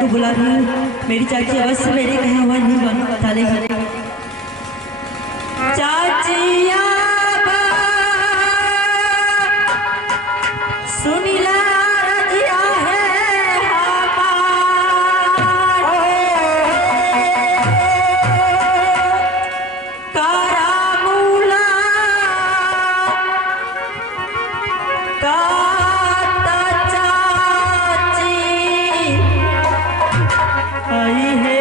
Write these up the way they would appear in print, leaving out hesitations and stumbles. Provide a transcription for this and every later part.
को बुला रही हूँ। मेरी चाची अवश्य मेरे कहा हुआ नहीं टालेगी। चाचिया सुनीला रजिया है कारामूला काता चाची आई है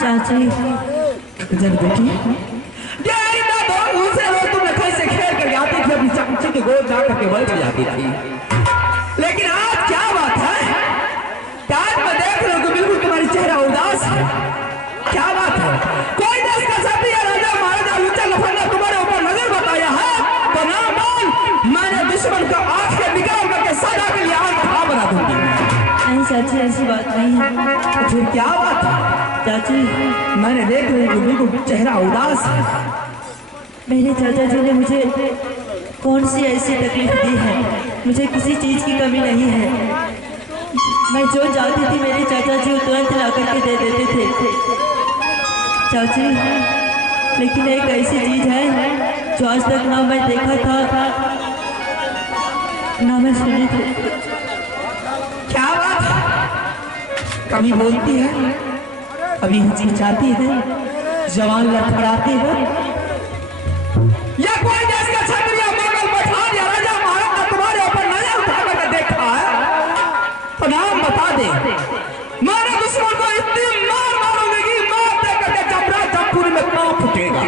चाची जब देखी तुमने कैसे खेल कर आती थी अपनी चाची के गोद जा करके बैठ जाती थी, लेकिन आज क्या बात है? आज मैं देख रहा हूँ बिल्कुल तुम्हारी चेहरा उदास है। क्या बात है? कोई देश का क्षत्रिय राजा महाराजा लुच्चा लफंगा तुम्हारे ऊपर नजर बताया है तो ना मान, मैंने दुश्मन का आंख से निकाल करके सदा के लिए आंख खा बना दूंगी। नहीं चाची, ऐसी बात नहीं है। तो फिर क्या बात है? चाची मैंने देख रही हूँ बिल्कुल चेहरा उदास है। मेरे चाचा जी ने मुझे कौन सी ऐसी तकलीफ दी है? मुझे किसी चीज की कमी नहीं है। मैं जो चाहती थी मेरे चाचा जी तुरंत ला करके दे देते थे चाची, लेकिन एक ऐसी चीज है जो आज तक ना मैं देखा था ना मैं सुनी थी। क्या बात है? कभी बोलती है, कभी हिचकिचाती है, जवान लड़खड़ाती है, या कोई देश का क्षत्रिय मंगल पठान या राजा महाराजा तुम्हारे ऊपर नजर उठा कर देखा है तो नाम बता दे। मारे दुश्मन को इतनी मार मारोगे कि मार दे करके जबरा जबपुरी में पांव फूटेगा।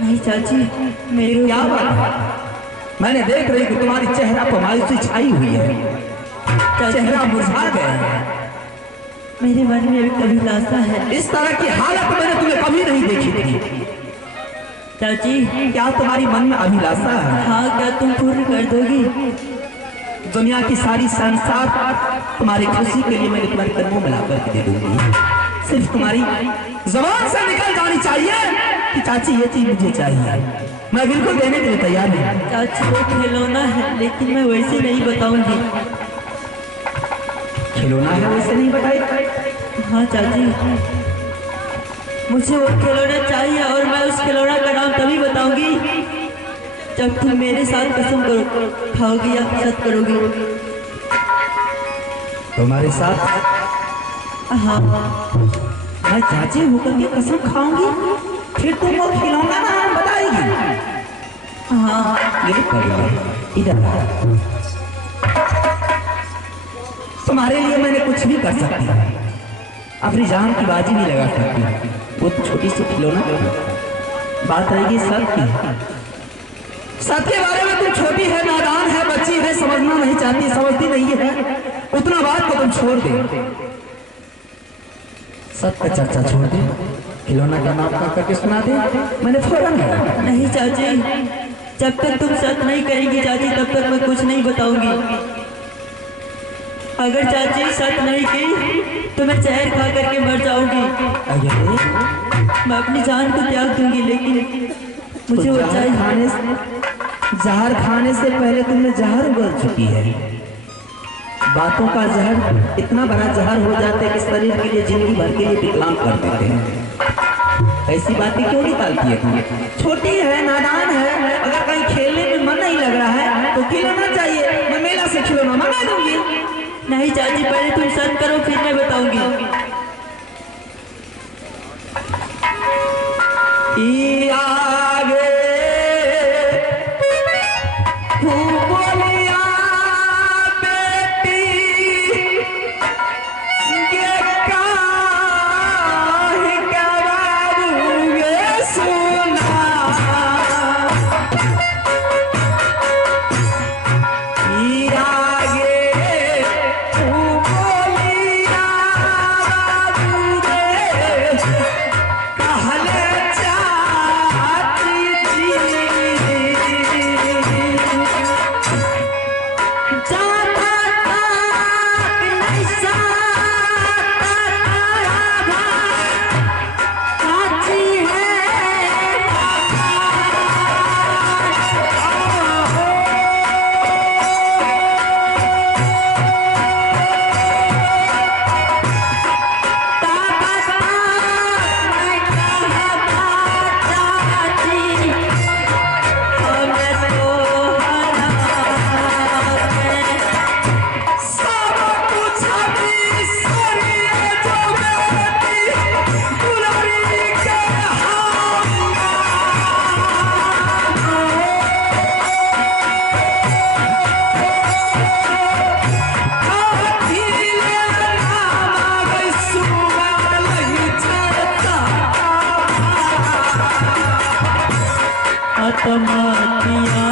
नहीं चाची, मेरी क्या बात है? मैंने देख रही कि तुम्हारी चेहरा पर मायूसी छाई हुई है, चेहरा मुरझा गया है। मेरे मन में एक अभिलाषा है। इस तरह की हालत मैंने तुम्हें कभी नहीं देखी थी। चाची क्या तुम्हारी मन में अभिलाषा है? हाँ, क्या तुम पूर्ण कर दोगी? दुनिया की सारी संसार तुम्हारी खुशी के लिए मैंने तुम्हारे कदमों में ला करके दे दूंगी। सिर्फ तुम्हारी जबान से निकल जानी चाहिए कि चाची ये चीज मुझे चाहिए। मैं बिल्कुल देने के लिए तैयार हूँ। चाची वो खिलौना है, लेकिन मैं वैसे नहीं बताऊंगी। खिलौना है वैसे नहीं बताई? हाँ चाची, मुझे वो खिलौना चाहिए और मैं उस खिलौना का नाम तभी बताऊंगी जब तुम मेरे साथ कसम करो खाओगी या सच करोगी। तुम्हारे साथ? हाँ, मैं चाची होकर के कसम खाऊंगी, फिर तुम वो खिलौना नाम बताएगी? हाँ, इधर तुम्हारे लिए मैंने कुछ भी कर सकती, अपनी जान की बाजी भी लगा सकती। वो छोटी सी खिलौना बात रहेगी सत की। सत के बारे में तुम छोटी है, नादान है, बच्ची है, समझना नहीं चाहती, समझती नहीं है। उतना बात को तुम छोड़ दे, सत का चर्चा छोड़ दे, खिलौना का नाम करके सुना दे। मैंने फौरन नहीं चाची, जब तक तुम सच नहीं करेंगी चाची तब तक मैं कुछ नहीं बताऊंगी। अगर चाची सच नहीं की तो मैं जहर खा करके मर जाऊंगी। मैं अपनी जान को त्याग दूंगी, लेकिन मुझे वो चाहिए। जहर खाने से पहले तुमने जहर उगल चुकी है। बातों का जहर इतना बड़ा जहर हो जाता है कि शरीर के लिए जिंदगी भर के लिए विकलांग कर देते हैं। ऐसी बातें क्यों निकालती है तुम? छोटी है, नादान है, अगर कहीं खेलने में मन नहीं लग रहा है तो खिलौना चाहिए, मैं मेला से खिलौना मंगा दूंगी। नहीं चाची, पहले तुम सच करो फिर मैं बताऊंगी। आगे बोलिया बेटी ये काहे करारूगे सुना। तमातिया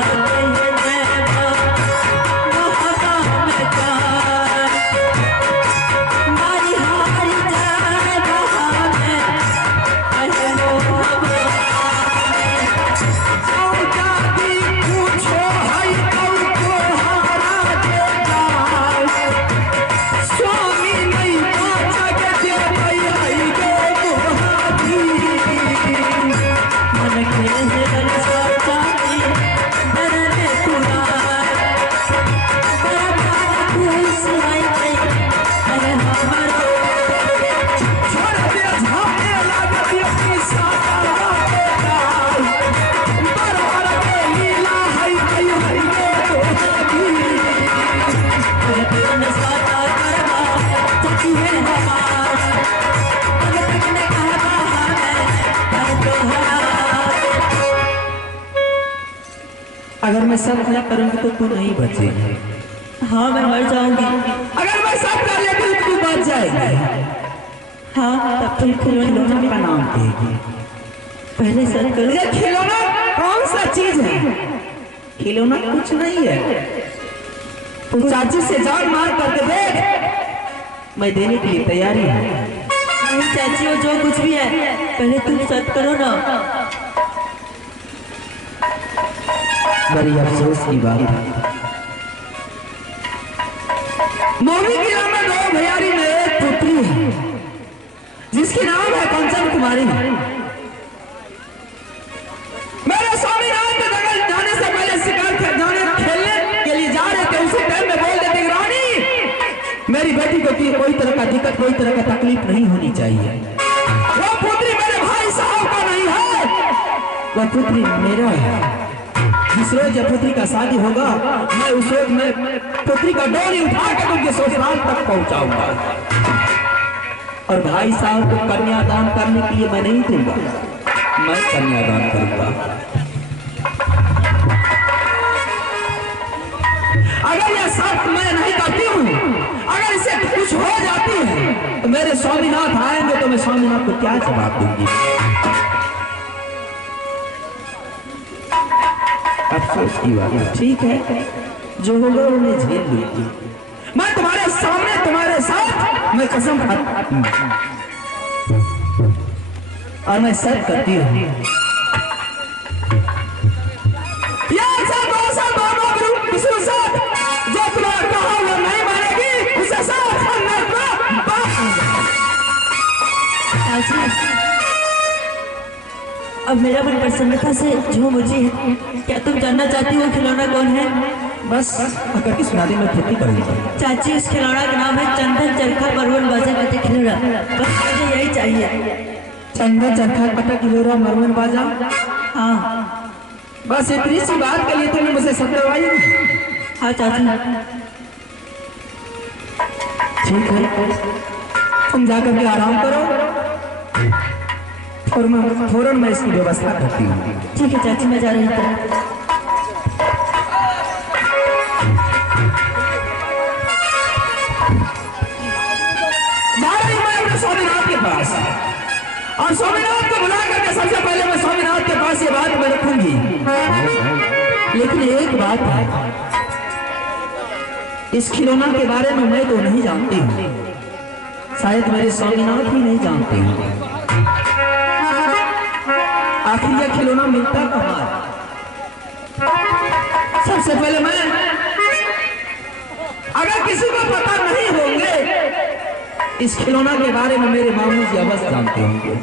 अगर मैं सब ना करूंगी तो तू नहीं बचेगी। हाँ मैं मर जाऊंगी। अगर मैं सब कर लेती हूँ तो तू बच जाएगी। हाँ तब तुम खिलौना का नाम देगी। पहले सर करो। ये खिलौना कौन सा चीज है? खिलौना कुछ नहीं है। तू चाची से जान मार करके देख, मैं देने के लिए तैयारी हूँ। नहीं चाची वो जो कुछ भी है पहले तुम सत करो ना। बड़ी अफसोस की बात है, मौनी किला में 2 भैयारी में एक पुत्री है जिसकी नाम है कंचन कुमारी। मेरे स्वामीनाथ के जंगल जाने से पहले शिकार खेलने के लिए जा रहे थे, उसी टाइम में बोल देते रानी मेरी बेटी को कोई तरह का दिक्कत कोई तरह का तकलीफ नहीं होनी चाहिए। वो पुत्री मेरे भाई साहब का नहीं है, वो पुत्री मेरा है। जिस रोज जब पुत्री का शादी होगा मैं उस रोज में पुत्री का डोरी उठा कर उनके ससुराल तक पहुंचाऊंगा और भाई साहब को कन्यादान करने के लिए मैं नहीं दूंगा, मैं कन्यादान करूंगा। अगर यह शर्त मैं नहीं करती हूँ, अगर इसे कुछ हो जाती है तो मेरे स्वामीनाथ आएंगे तो मैं स्वामीनाथ को क्या जवाब दूंगी? अफसोस की बात है। ठीक है, जो होगा उन्हें झेल लूंगी। मैं तुम्हारे सामने तुम्हारे साथ मैं कसम खाता हूं और मैं सच करती हूँ जो तुम्हारा कहा वो नहीं मानेगी उसे साथ अब मेरा मन प्रसन्नता से झूम उठी है। क्या तुम जानना चाहती हो खिलौना कौन है? बस अगर किस नादी में खेती करूंगा। चाची उस खिलौना का नाम है चंदन चरखा मरवन बाजा कटे खिलौना। बस मुझे यही चाहिए। चंदन चरखा कटा खिलौना मरवन बाजा। हाँ बस इतनी सी बात के लिए तुमने मुझसे सत्रवाई। हाँ चाची ठीक है, तुम जाकर के आराम करो और मैं फौरन मैं इसकी व्यवस्था करती हूँ। ठीक है चाची मैं जा रही हूँ। जा रही मैं अपने स्वामीनाथ के पास और स्वामीनाथ को बुला करके सबसे पहले मैं स्वामीनाथ के पास ये बात मैं रखूंगी। लेकिन एक बात है, इस खिलौना के बारे में मैं तो नहीं जानती हूँ, शायद मेरे स्वामीनाथ ही नहीं जानते हैं। आखिर यह खिलौना मिलता कहाँ है? सबसे पहले मैं अगर किसी को पता नहीं होंगे इस खिलौना के बारे में मेरे मामू जी अवश्य जानते होंगे।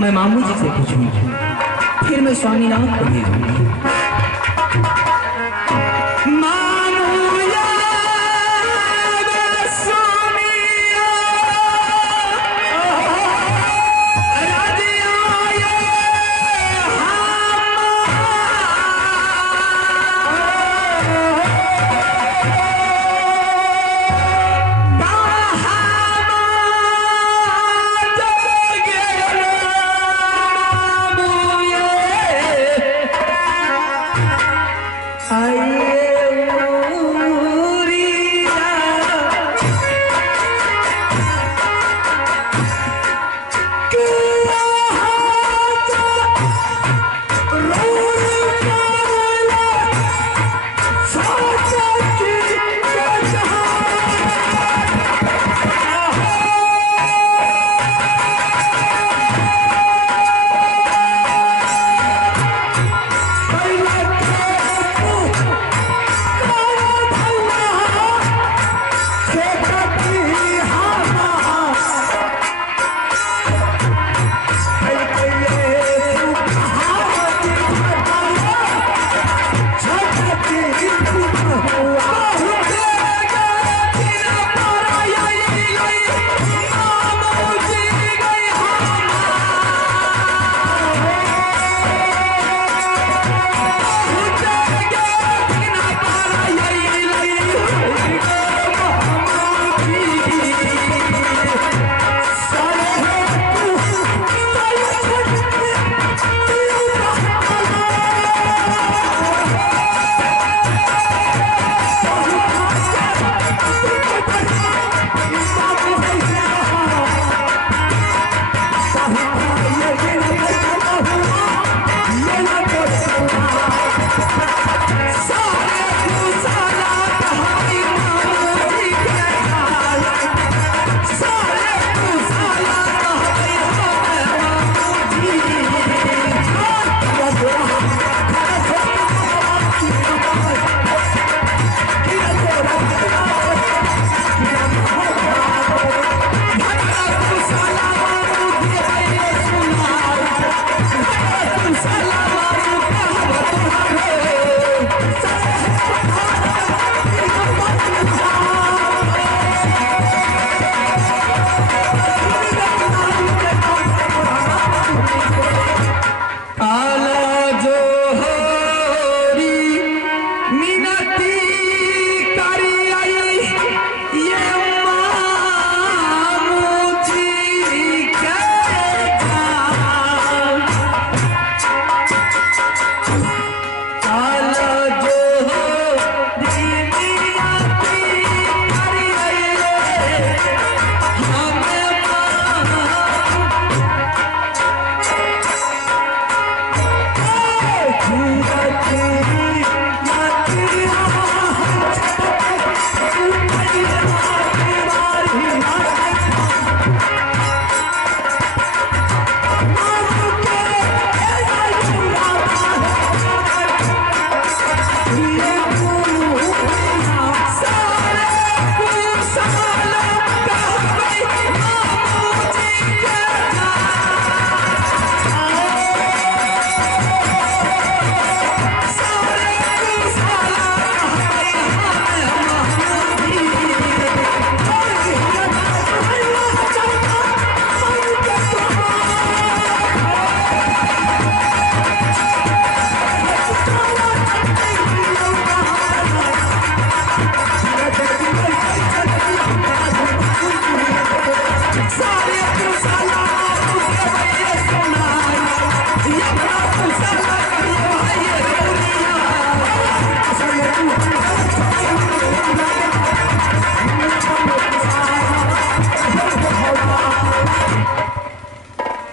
मैं मामू जी से पूछूंगी, फिर मैं स्वामीनाथ को भेजूंगी।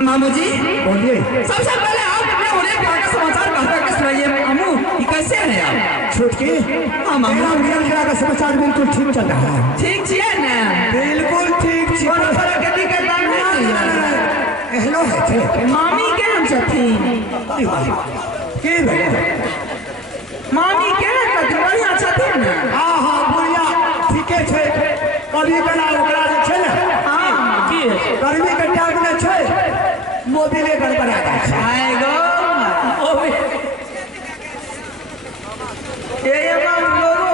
मामू जी बोलिए। सबसे पहले आप अपने उन्हें प्यार का समाचार कहकर के सुनाइए। मामू ये कैसे हैं आप? छुटकी हाँ मामू मेरा का समाचार बिल्कुल ठीक चल रहा है। ठीक छिए ना? बिल्कुल ठीक छी। कोनो तरह के दिक्कत नहीं है। हेलो है ठीक। मामी केहन छथिन? की भेलै? मामी केहन छथिन? बढ़िया छथिन ना? हाँ हाँ बुढ़िया ठीके छै। कभी कला ओकरा जे छै ने हाँ की गर्मी के टाइम में छै मोबिले गड़बड़ा जाइ छै। आएगो ये माम लोगों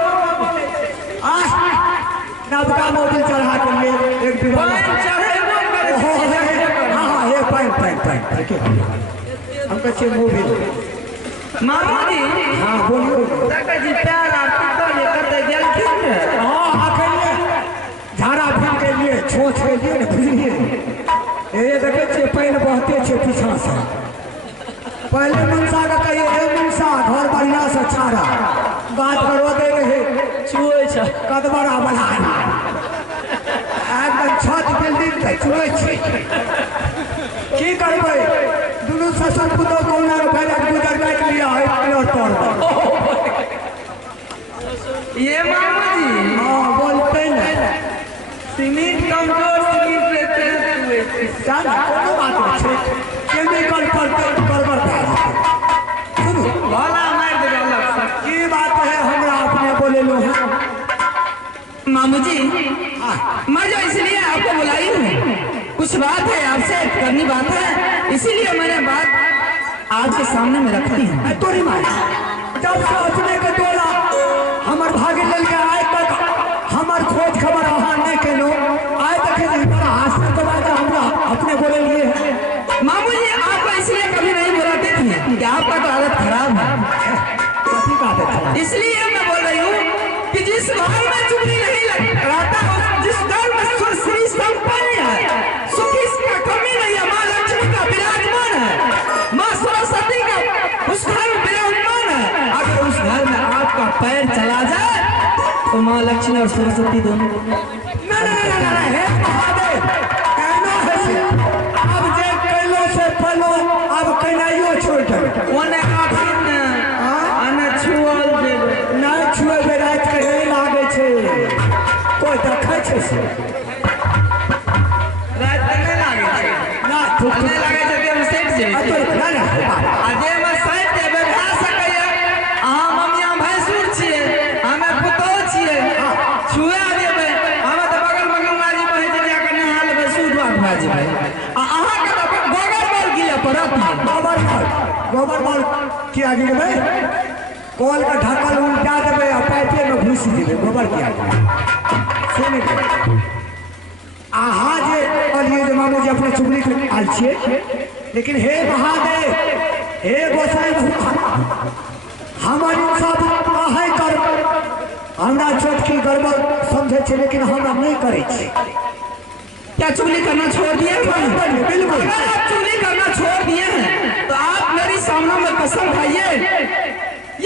नवका मोबिल चढ़ा के लिए एक दिन पानी चढ़ेबो करे छी। हाँ ये पाइन हम कहै मोबिल। मामू जी हाँ बोलियो। देखै जी पैर आर टूटल है कतै गेलखिन रे? हाँ अखन झाड़ा फिर के लिए छोछ के लिए बुझलिए ये देखे छे पाइन बहते छे पीछा से। पहले मनसा के कहिए हे मनसा घर बढ़िया से छाड़ा बात करो दे रहे छुए छ कदबरा बना एकदम छत बिल्डिंग के छुए छे। की करबै दुनू ससुर पुतोह कोना के फैला गुजर काट लिया है प्लॉट तोड़। ये मामू जी हाँ बोलते ना सीमेंट कमजोर सीमेंट रहते हैं। जाना कोनो बात नहीं छै केमिकल पर गड़बड़ भए जेतै। सुनू भला मार दे अलग से। की बात है हमरा अपने बोले लो है। मामू जी मैं जो इसलिए आपको बुलाई हूँ कुछ बात है आपसे करनी बात है इसीलिए मैंने बात आज के सामने में रखी है। तोरी मार जब से अपने के टोला हमर भागे लेल के आए तक हमर खोज खबर अहाँ नहीं केलो आए तक हमरा हाथ तो बात हमरा अपने बोले लिए है। मामू जी आपको इसलिए कभी नहीं बुलाते थे कि आपका तो हालत खराब है। कथी का आदत है? इसलिए मैं बोल रही हूँ कि जिस घर में चुगली नहीं रहता हो जिस घर में श्री संपन्न है सुख इसका कमी नहीं है माँ लक्ष्मी का विराजमान है माँ सरस्वती का उस घर में विराजमान है। अगर उस घर में आपका पैर चला जाए तो माँ लक्ष्मी और सरस्वती दोनों ना हे महादेव कहना है से अब जे कैलो से पलो अब कनाइयो छोड़ दे ओने आखिर ने आने छुअल देबे नहीं छुए रात के नहीं लागे छे कोई देखे छे से रात नहीं लागे छै ना नहीं लागे छै कि हम सेट जे ना ना अजे में सेट देबे भए सकैया अहाँ ममिया भैंसुर छियै हमे पुतौह छियै छुआ देबै हमे तऽ बगल वाली बहन जे जाके नहा लेबै सूद बात भए जेबै आ अहाँ के तऽ गोबर मार गिले पड़त गोबर माल किया गिरबे कॉल का ढक्कन उल्टा देबे आ पाइपे में घुस देबे गोबर किया सुन अहाँ जे कहलिए जे मामू जी अपने चुगली के आल छिए लेकिन हे महादेव हे गोसाई हमर इंसाफ काहे कर हमरा छोटकी गड़बड़ समझे छे लेकिन हमरा नहीं करे छे। क्या चुगली करना छोड़ दिए हैं? बिल्कुल अगर आप चुगली करना छोड़ दिए हैं तो आप मेरी सामने में कसम खाइए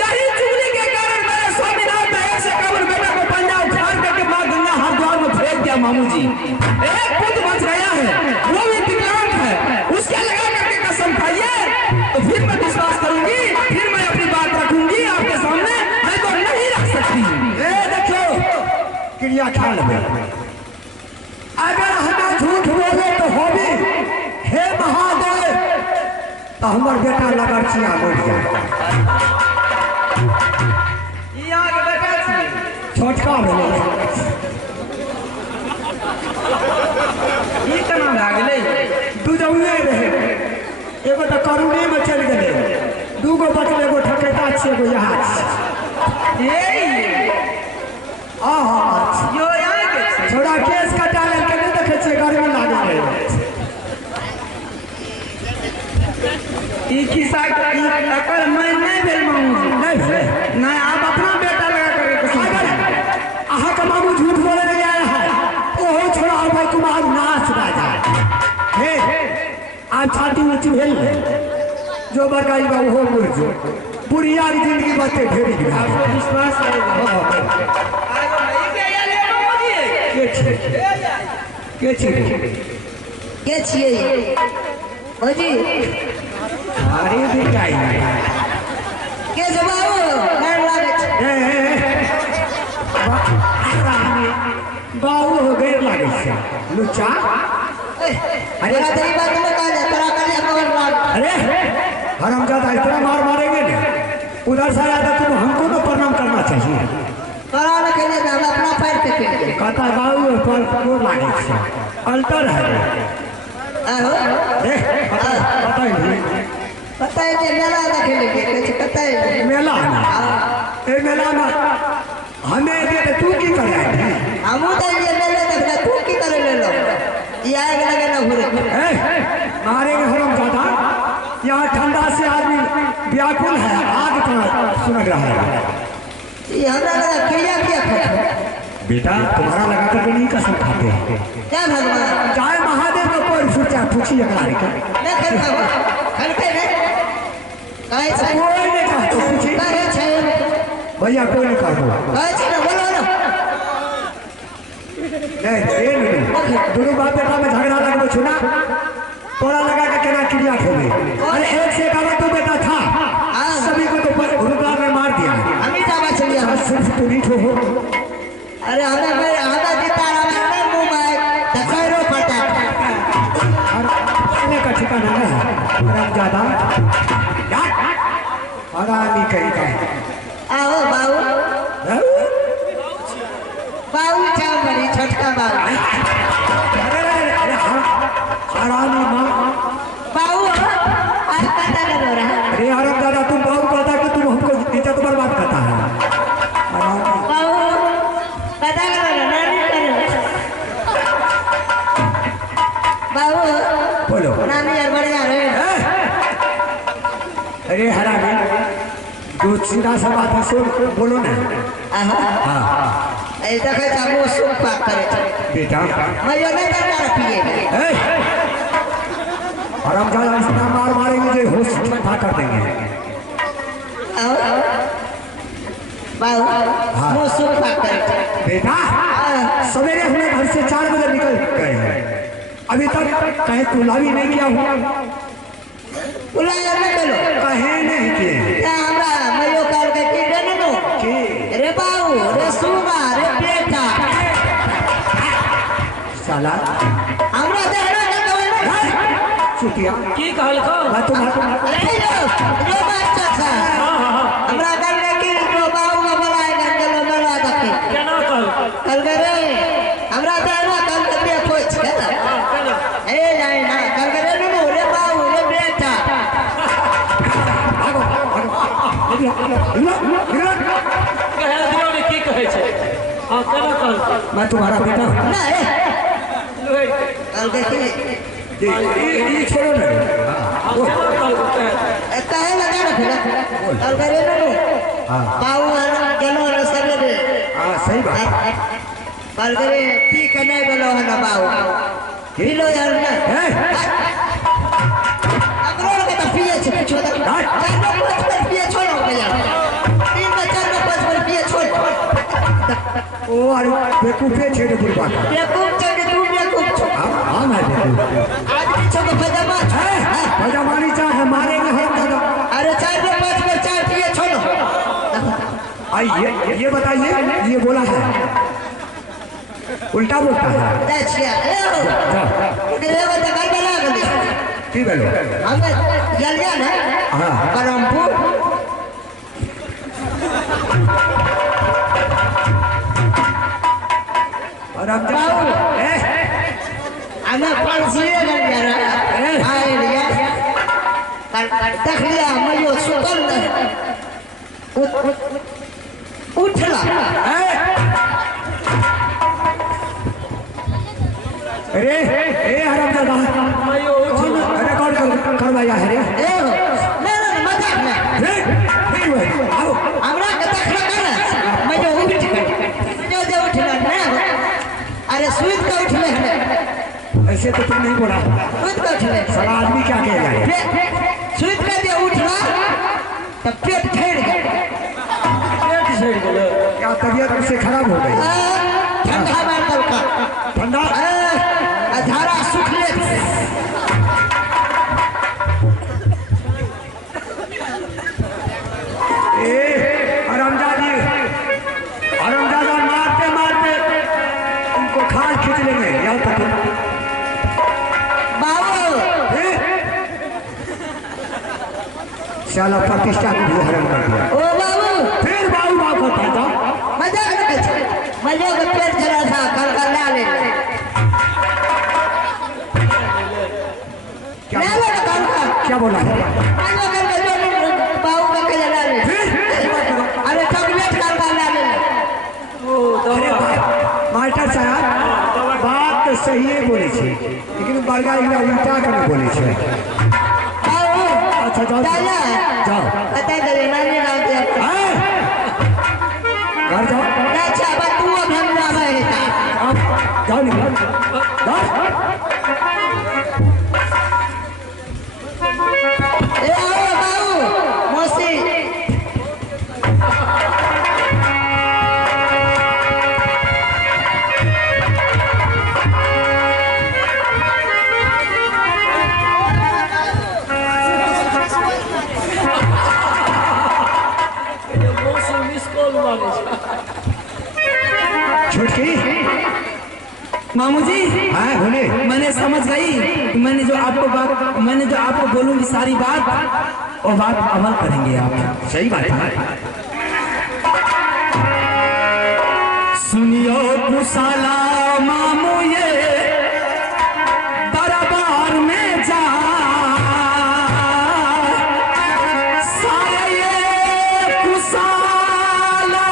यही चुगली के कारण मेरे स्वामीनाथ दया से कब्र बेटा को पंजा उखाड़ करके मां गंगा हरिद्वार में फेंक दिया। मामू जी एक पुत्र बच गया है वो भी विकलांग है उसके लगा करके कसम खाइए तो फिर मैं विश्वास करूंगी फिर मैं अपनी बात रखूंगी आपके सामने मैं तो नहीं रख सकती। देखियो क्रिया ख्याल में अगर हमें झूठ बोले तो होगी हे महादेव तो हमार बेटा लगा चिया मर जाए यहाँ के बेटा छी छोटका बोले ई केना भए गेलै दू जौने रहे एगो तो करुणे में चल गए दूगो बचल एगो ठकेता छिए एगो यहाँ यो यहाँ के छी छोड़ा केस कटा लेके नहीं देखे छिए गर्मी लागे रहे ई खिस्सा एकर मैं नहीं भेल मामू जी नहीं भेले नहीं आप अपना बेटा लगा करके कसम खाइए। अहाँ का मामू झूठ बोले नहीं आया है ओहो छोड़ा भाई कुमार नाच राजा हे आज छाती ऊंची भेल जो बकाई बा वो मुर्जो बुढ़िया की जिंदगी बातें ढेरी गिरा आपको विश्वास के छिए के छिए भौजी अरे बेटाई के जबाओ डर लागे बाबू हो गए लागे से लुच्चा अरे तेरी बात में कहा जा तेरा कर लिया कवर लाग अरे हरामजादा इतना मार मारेंगे ना उधर से आया तुम हमको तो प्रणाम करना चाहिए करा न के लिए हम अपना पैर पे के कहता बाबू पर को लागे से अल्टर है आहो पता ही नहीं पता है कि मेला देखे लगे कुछ पता है मेला ए मेला में हमें दे तू की करे हम तो ये मेले देखना तू की करे ले लो ये आग लगे ना घुरे मारेंगे हरामजादा यहाँ ठंडा से आदमी व्याकुल है आग का सुलग रहा है ये हमरा लगा क्रिया किया खाते बेटा तुम्हारा लगा कर नहीं कसम खाते हैं क्या भगवान चाहे महादेव को कोई सोचा पूछी अगला मैं कर खावा खलके रे काहे छै कोई नहीं कहा तो पूछी काहे छै भैया कोई नहीं कहा काहे छै ना बोलो ना नहीं दोनों बाप बेटा में झगड़ा लगो छुना तोड़ा लगा के केना क्रिया खोले अरे एक से कहा तो बेटा था सभी को तो रुपया में मार दिया हम ही जावा चलिए सिर्फ तू नहीं हो अरे हमें मैं आधा जीता रहा मैं मुंह में दखैरो पड़ता और का ठिकाना है हरामजादा हरामी कहीं का आओ बाऊ बाऊ चाव बड़ी छोटका बाऊ हरामी माँ बाऊ आज पता कर रहा है अरे हरामजादा तुम बाबू कहता कि तुम हमको इज्जत बर्बाद करता है बाऊ पता कर रहा नानी कर बाऊ बोलो नानी यार बढ़िया रहे अरे हरामी जो सीधा सा बात है सो बोलो ना हाँ ऐ देखे जाबो सुन पाक करे छै बेटा मैं ये नहीं दरकार पिए हरामजादा इतना मार मारेंगे जो होश ठंडा कर देंगे बाऊ मुंह सुन पाक करे छै बेटा सवेरे हमने घर से 4 बजे निकल गए हैं अभी तक कहीं कुला भी नहीं किया हुआ बुला यार मत लो कहे नहीं किए क्या हमरा मयो काल के की देने नो रे बाऊ रे सुगा रे बेटा साला हमरा देखना के कहले नहीं चुतिया की कहल को मैं तुम्हारा नहीं जो मास्टर साहब हमरा कहले कि जो बाऊ का बुलाएगा चलो मेला देखे केना कहल कल करे हमरा देखना कल के पूछ के ए नहीं ना कल करे नो रे बाऊ रे बेटा कहे दियो ने की कहे छै हां केना कहल मैं तुम्हारा बेटा हूँ नहीं कल के ये छोड़ो ना कहे लगा ना फिर कल करे नो बाऊ गेलो रे सवेरे हाँ सही बात कल करे पी के नहीं गेलो है ना बाऊ पीलो यार ना अगरोड़ के तो पिए छे कुछ तो 4-5 पिए छोड़ो भैया 3-4-5 पिए छोड़ ओ अरे बेकूफे छेड़े बुढ़वा का बेवकूफ छे कि तू बेवकूफ छो हाँ मैं बेकूफ आदमी छो को पजामा भजमानी चाहे मारेंगे हम दादा अरे 4-5 में 4 पिए छोड़ो आई ये बताइए ये बोला है उल्टा बोलता है देखिए ए ये बता कर बना गली ठीक है लो हमें जल गया ना हाँ परमपुर और अब हमें पंसीए बन गया आए लिया देख लिया मैं सुतल उठला अरे ए हरामजादा मयो अरे कौन करवाया है रे ए मेरा मजाक में आओ हमरा के देखला कर मैं जो उठ गई जो उठला ना अरे सुइत के उठले है ऐसे तो तुम नहीं बोला। सुध कर उठले साला आदमी क्या कहेगा? सुध कर दे उठना तब पेट झड़ गया पेट झड़ गया क्या तबीयत उससे खराब हो गई? ठंडा मार कल का ठंडा झाड़ा सूखले हरामजादा मारते मारते उनको खाल खींच लेंगे। यहाँ तक साला प्रतिष्ठा को भी हराम कर दिया। ओ बाबू फिर बाबू बाबू होता था। मजाक न कर मजे को पेट झड़ा था कल का ला ले क्या बोला है? बाबू का कल ला ले अरे चॉकलेट का ला ले मास्टर साहब बात तो सही है बोले छे लेकिन बड़गा उल्टा कर बोले छे। अच्छा जाओ जाओ पता करे ना नहीं ना दिया घर जाओ। अच्छा अब तू अब हम ना बैठा जाओ निकल जाओ। ए आओ बाबू मौसी छुटकी मामू जी हाँ बोले। मैंने समझ गई मैंने जो आपको बोलूंगी सारी बात और बात अमल करेंगे आप। सही बात है। सुनियो कुशाला मामू ये दरबार में जा सारे ये कुशाला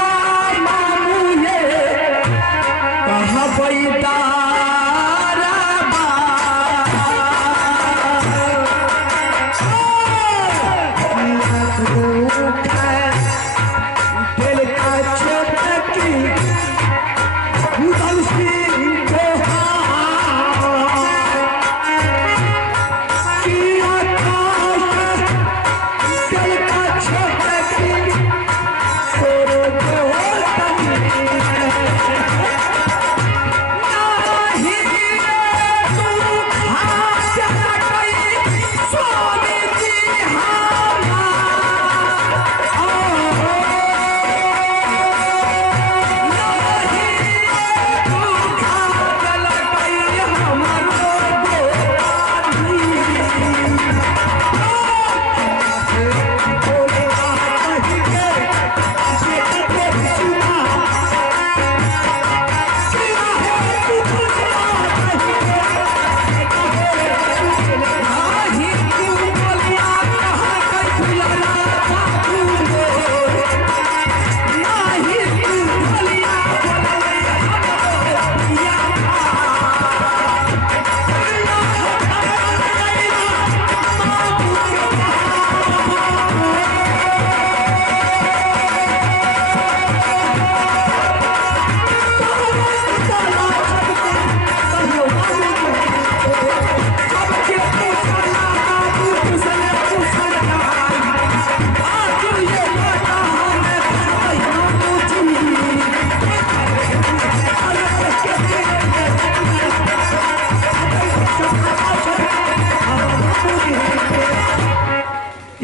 मामू ये कहा बैदा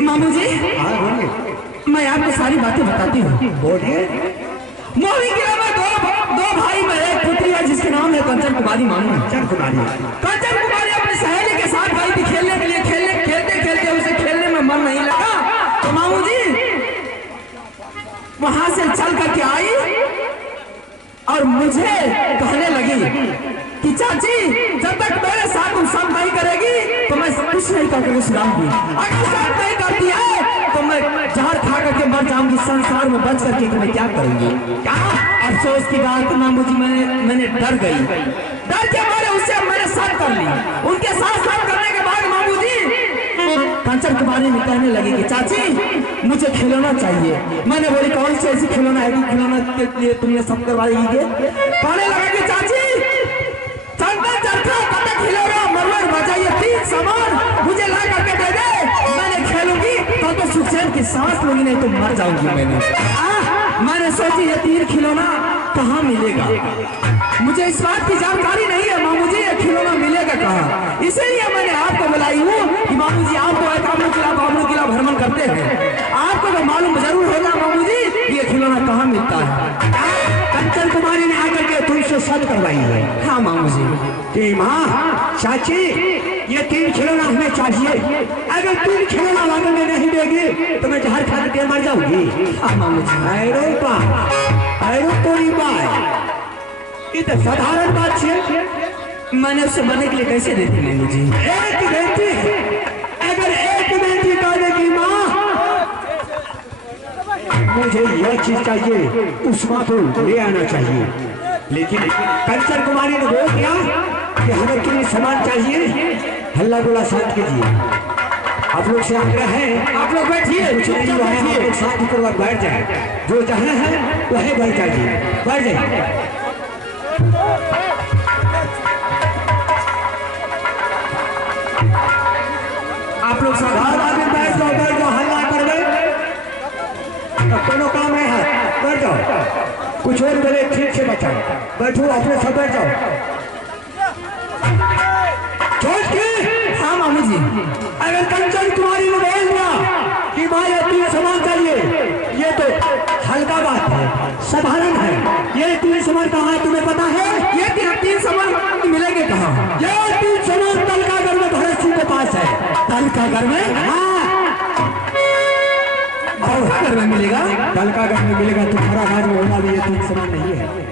मामू जी मैं आपको सारी बातें बताती हूँ। बोलिए। मोही किला में दो भाई में एक पुत्री है जिसके नाम है कंचन कुमारी मामू। कंचन कुमारी अपनी सहेली के साथ भाई थी खेलने के लिए खेलते खेलते उसे खेलने में मन नहीं लगा तो मामू जी वहां से चल करके आई और मुझे कहने लगी कि चाची जब तक मेरे साथ तुम सब नहीं करेगी तो मैं कुछ नहीं करके सुनाऊंगी। अगर सब नहीं करती है तो मैं जहर खा करके मर जाऊंगी संसार में बच करके तो मैं क्या करूंगी। क्या अफसोस की बात मामू जी मैंने डर के मारे उससे मैंने साथ कर ली। उनके साथ करने के बाद मामू जी कंचन कुमारी ने कहने लगी कि चाची मुझे खिलौना चाहिए। मैंने बोली कौन सी ऐसी खिलौना है खिलौना के लिए तुमने सब करवाएगी। कहने लगा कि चाची चंदन चरखा मुझे ला करके दे दे, मैंने खेलूंगी तो सुखचैन की सांस लूंगी, नहीं तो मर जाऊंगी। मैंने सोची ये 3 खिलौना कहाँ मिलेगा, मुझे इस बात की जानकारी नहीं है मामू जी, ये खिलौना मिलेगा कहाँ। इसीलिए मैंने आपको बुलाई हूँ कि मामू जी आप तो बाबलू किला भ्रमण करते हैं, आपको तो मालूम जरूर होगा मामू जी ये खिलौना कहाँ मिलता है। कंचन कुमारी ने आकर के तुमसे सद करवाई है। हाँ मामू जी। कि माँ चाची ये 3 खिलौना हमें चाहिए, अगर 3 खिलौना लाने में नहीं देगी तो मैं जहर खा के मर जाऊंगी। हाँ मामू जी। अरे तोरी बात ये तो साधारण बात है, मैंने उससे बनने के लिए कैसे देती मामू जी। एक बेटी अगर एक बेटी कहने की माँ मुझे यह चीज चाहिए उष्मा को ले आना चाहिए, लेकिन कंचन कुमारी ने बोल दिया कि हमें कितनी सामान चाहिए। हल्ला गोला शांत कीजिए, आप लोग से आग्रह है, आप लोग बैठिए, कुछ नहीं हुआ है, आप लोग शांति पूर्वक बैठ जाए, जो जहाँ है वही बैठ जाइए, बैठ जाइए। आप लोग बैठ जाओ, हल्ला कर गए कोनो काम नहीं है, बैठ जाओ, कुछ और बोले ठीक से बचाओ, बैठो अपने सब बैठ जाओ। हाँ मामू जी। अगर कंचन कुमारी ने बोल दिया कि माँ ये 3 सामान चाहिए, ये तो हल्का बात है, साधारण है। ये 3 सामान कहाँ है तुम्हें पता है? ये 3 सामान मिलेंगे कहाँ? ये 3 सामान तलकागढ़ में भरत सिंह के पास है। तलकागढ़ में? हाँ, तलकागढ़ में मिलेगा? तलकागढ़ में मिलेगा, तुम्हारा राज में होना भी ये 3 सामान नहीं है।